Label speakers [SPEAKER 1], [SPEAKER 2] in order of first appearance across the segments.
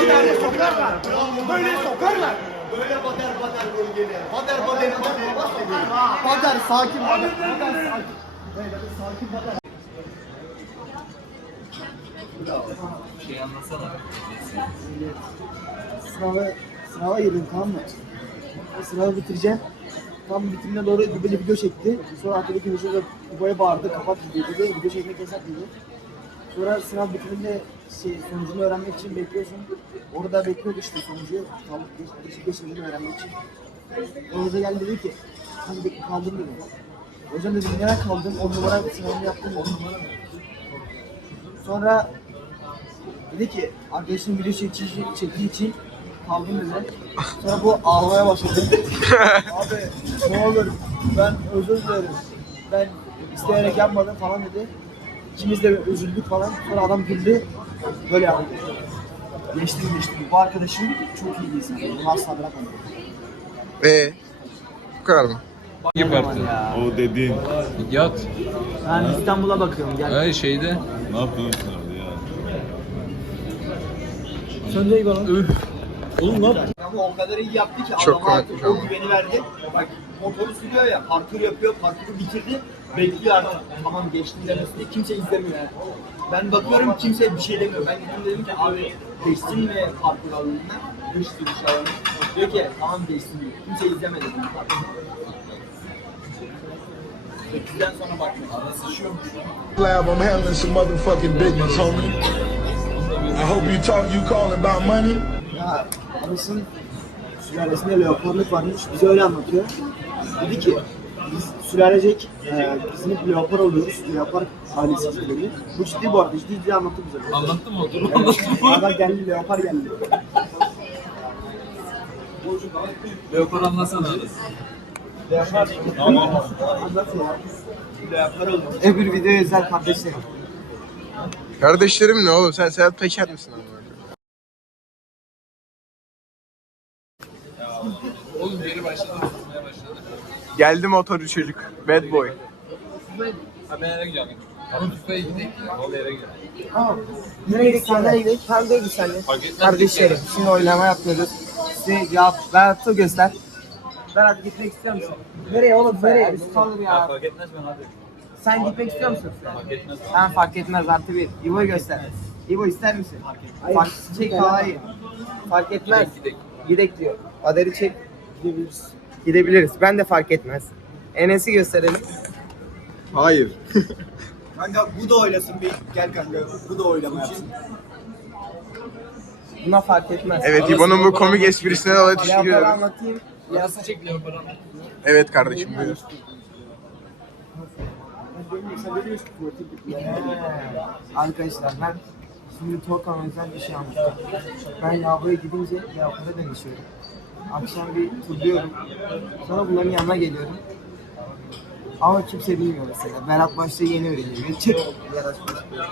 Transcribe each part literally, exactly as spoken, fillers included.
[SPEAKER 1] Böyle sokarlar. Böyle sokarlar.
[SPEAKER 2] Böyle bader bader gol geliyor. Bader bader bader bader. Bader sakin bader. Bader sakin. Beyler sakin bader.
[SPEAKER 3] Şey anlatsana.
[SPEAKER 2] Sınava, sınava girdim tamam mı? O sınavı bitireceğim. Tam bitimine doğru böyle video çekti. Sonra arkadaki videoda İbo'ya bağırdı, kapat videoyu dedi. Video çekmek yasak dedi. Sonra sınav bitiminde şey, sonucunu öğrenmek için bekliyorsun. Orada bekliyordu işte sonucu. Kaldık geç, geçmediğini öğrenmek için. O hoca geldi dedi ki, hani bekle kaldım dedi. Hocam dedim neden kaldım? On numara sınavını yaptım, on numara mı? Sonra dedi ki, arkadaşım video çektiği, çektiği için kaldım dedi. Sonra bu ağlamaya başladı. Abi ne olur ben özür dilerim. Ben isteyerek yapmadım falan dedi. İkimiz de üzüldük falan. Sonra adam güldü. Böyle yaptı. Geçtim geçtim. Bu arkadaşım çok iyi bir insan. Bunu asla bırakmadım.
[SPEAKER 4] Eee? Bu kadar mı?
[SPEAKER 3] Hangi parti?
[SPEAKER 5] O dediğin.
[SPEAKER 3] Yat.
[SPEAKER 2] Ben İstanbul'a bakıyorum. Gel.
[SPEAKER 3] Ay şeyde.
[SPEAKER 5] Ne yapıyorsun abi ya?
[SPEAKER 2] Sen de iyi bana.
[SPEAKER 3] Üf. Oğlum ne yaptın?
[SPEAKER 2] Ama o kadar iyi yaptı ki
[SPEAKER 4] Çok
[SPEAKER 2] adama
[SPEAKER 4] komik
[SPEAKER 2] artık o güveni verdi. Bak motoru sürüyor ya, parkur yapıyor, parkuru bitirdi. Bekliyor artık. Tamam geçtim demesini kimse izlemiyor yani. Ben bakıyorum kimse bir şey demiyor. Ben gittim dedim ki abi geçtin mi parkur alanına? Dış sürüş alanı. Diyor ki tamam geçtim diyor. Kimse izlemedi bunu parkuru. sekizden sonra bakmıyor. Arası şuyormuş.
[SPEAKER 6] Lab, I'm handling some motherfucking business, homie. I hope you talk, you calling about money.
[SPEAKER 2] Ya anasının sülalesinde leoparlık varmış. Bize öyle anlatıyor. Dedi ki biz sülalecek e, bizim leopar oluyoruz. Leopar ailesi gibi. Bu ciddi bu arada. Ciddi ciddi anlattı bize.
[SPEAKER 3] Anlattın mı oturup anlattın mı?
[SPEAKER 2] Adam geldi leopar geldi.
[SPEAKER 3] Leopar anlatsana arası.
[SPEAKER 2] Leopar. Anlat ya. Leopar oldu. Öbür video özel kardeşlerim.
[SPEAKER 4] Kardeşlerim ne oğlum? Sen Sedat Peker misin abi?
[SPEAKER 3] Oğlum geri başladı. Tutmaya başladı.
[SPEAKER 4] Geldi motorcu çocuk. Bad boy.
[SPEAKER 3] Ha ben yere gidiyorum. Ama tüfeğe gidelim ya. Vallahi yere gidelim.
[SPEAKER 2] Tamam. Nereye gidelim? Nereye gidelim? Tam değil senle.
[SPEAKER 3] Fark etmez.
[SPEAKER 2] Kardeşlerim. Şimdi oylama yapıyoruz. Size cevap ver. Atı göster. Berat gitmek istiyor musun? Nereye oğlum? Nereye? Biz kalır
[SPEAKER 3] Ya
[SPEAKER 2] ya.
[SPEAKER 3] fark etmez ben hadi.
[SPEAKER 2] Sen gitmek istiyor musun?
[SPEAKER 3] Fark etmez.
[SPEAKER 2] Tamam fark etmez artı bir. İbo'yu göster. İbo ister misin? Fark çek hayır. Fark etmez.
[SPEAKER 3] Gidek,
[SPEAKER 2] Gidek diyor. Aderi çek. Gidebiliriz. Gidebiliriz. Ben de fark etmez. Enes'i gösterelim.
[SPEAKER 4] Hayır.
[SPEAKER 2] Kanka bu da oylasın bir. Gel kanka. Bu da oylama yapsın. Buna fark etmez.
[SPEAKER 4] Evet İbo'nun bu komik esprisine dolayı teşekkür
[SPEAKER 2] Leopar'ı
[SPEAKER 4] ederim.
[SPEAKER 2] anlatayım.
[SPEAKER 3] Yarısı çek Leopar anlat.
[SPEAKER 4] Evet kardeşim buyur.
[SPEAKER 2] Arkadaşlar ben şimdi Torkan özel bir şey almıştım. Ben Yağbur'a gidince Yağbur'a dönüşüyorum. Akşam bir turluyorum. Sonra bunların yanına geliyorum. Ama kimse bilmiyor mesela. Berat başta yeni öğreniyor. Çık. Berat başta.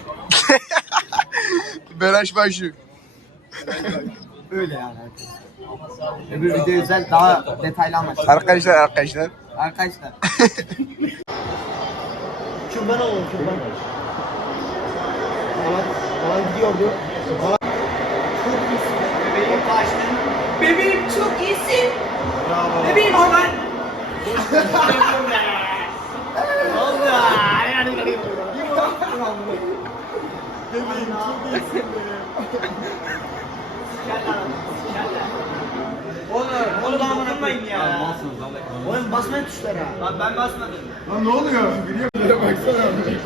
[SPEAKER 4] Beraş Başlık.
[SPEAKER 2] Öyle yani arkadaşlar. Öbür video özel daha detaylı anlatacağım.
[SPEAKER 4] Arkadaşlar arkadaşlar.
[SPEAKER 2] Arkadaşlar. Şundan alalım şundan. Falan, falan gidiyordu. Falan. Çok iyisin. Bebeğim kaçtın. Bebeğim çok iyisin. Bravo. Bebeğim haber. Valla. Yani bebeğim çok iyisin. Oğlum, oğlum anlamayın ya. Oğlum basmayın tuşlara. Lan ben basmadım.
[SPEAKER 6] Lan ne oluyor? Biliyor musun? Baksana.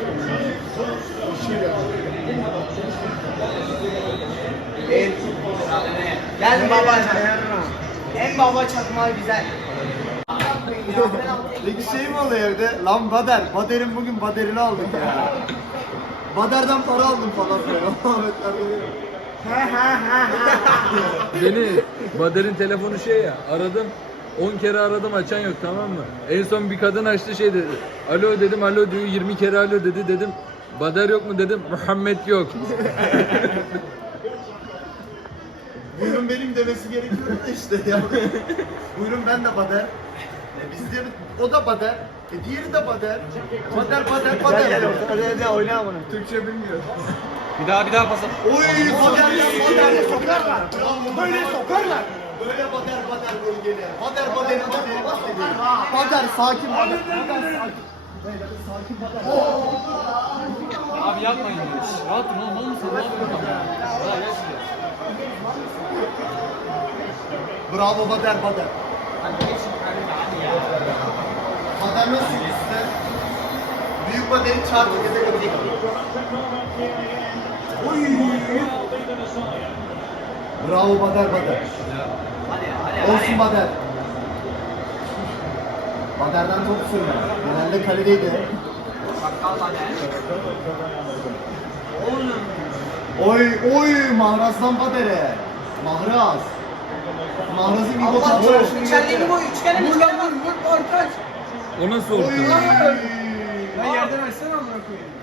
[SPEAKER 2] Gel baba. En baba çakmağı güzel.
[SPEAKER 1] Peki şey mi oluyor evde? Lan Bader. Bader'in bugün Bader'ini aldık ya. Bader'den para aldım falan böyle.
[SPEAKER 3] Beni Bader'in telefonu şey ya aradım. on kere aradım açan yok tamam mı? En son bir kadın açtı şey dedi. Alo dedim alo diyor yirmi kere alo dedi dedim. Bader yok mu dedim. Muhammed yok.
[SPEAKER 1] Buyurun benim demesi gerekiyor da işte ya. Buyurun ben de Bader. E biz diyoruz o da Bader. E diğeri de Bader. Bader Bader Bader.
[SPEAKER 2] Hadi hadi oyna amına.
[SPEAKER 1] Türkçe bilmiyor.
[SPEAKER 7] Bir daha bir daha pas at.
[SPEAKER 1] Oy Bader ya Bader sokarlar. Böyle sokarlar. Böyle Bader Bader gol geliyor. Bader Bader Bader.
[SPEAKER 2] Bader sakin Bader. Bader sakin. Sakin Bader.
[SPEAKER 7] Abi yapmayın ya. Şş, rahat dur oğlum oğlum sen ne yapıyorsun? Ya gel şuraya.
[SPEAKER 1] Bravo Bader Bader. Bader nasıl üstte? Büyük Bader'i çarpı gezebilecek. Oy. Bravo Bader Bader. Olsun Bader. Bader'den top sürme. Genelde kaledeydi. Oy oy Mahraz'dan Bader'e. Mahraz. Mahraz'ın bir gol atıyor.
[SPEAKER 8] İçerideki boy üçgene mi üçgene mi? Vur ortaç.
[SPEAKER 3] O nasıl oldu?
[SPEAKER 8] Ben yerden açsana amına koyayım.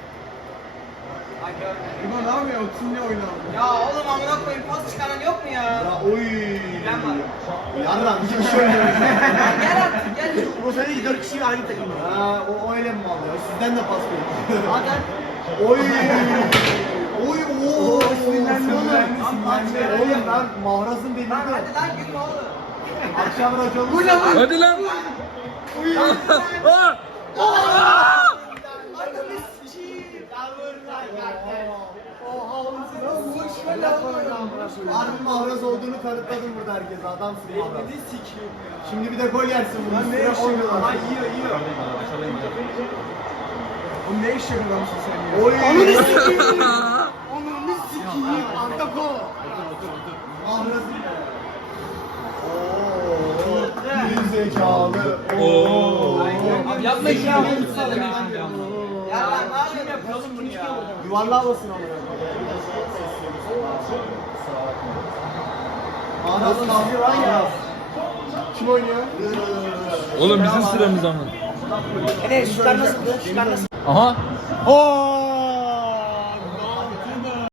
[SPEAKER 8] İbo ne yapıyor? O kimle oynuyor? Ya oğlum amına koyayım pas çıkaran yok mu ya?
[SPEAKER 1] Ya oy.
[SPEAKER 8] Ben varım.
[SPEAKER 1] Yarram iki kişi oynuyor.
[SPEAKER 8] Gel artık gel.
[SPEAKER 1] Bu sene dört kişi aynı takım. Ha o, o öyle mi alıyor? Sizden de pas veriyor. Hadi. Oy. Oy ooo. Sinirlendi oğlum. Oğlum ben Mahraz'ın belirdi.
[SPEAKER 8] Lan hadi lan gülme oğlum.
[SPEAKER 1] Akşam raconlu.
[SPEAKER 3] Hadi lan. Aa!
[SPEAKER 1] Harbi Mahraz olduğunu kanıtladım burada herkese. Adamsın Mahraz. Şimdi bir de gol yersin bunu. Lan ne yaşıyor? Lan yiyor yiyor.
[SPEAKER 8] Bu ne iş yapıyorsun sen ya?
[SPEAKER 1] Oy.
[SPEAKER 8] Onu sikeyim. Onu sikeyim. Arda gol.
[SPEAKER 1] Mahraz'ın. Ooo. Bir zekalı.
[SPEAKER 3] Oo.
[SPEAKER 7] Abi yapmayın ya. Demeyin şimdi ya.
[SPEAKER 8] Ya lan ne yapıyorsun bunu ya?
[SPEAKER 1] Yuvarlığa basın ama. Mahraz'ın abi var ya. Kim oynuyor?
[SPEAKER 3] Oğlum bizim sıramız ama.
[SPEAKER 8] Enes şutlar nasıldı? Şutlar nasıl?
[SPEAKER 3] Aha.
[SPEAKER 8] Oo!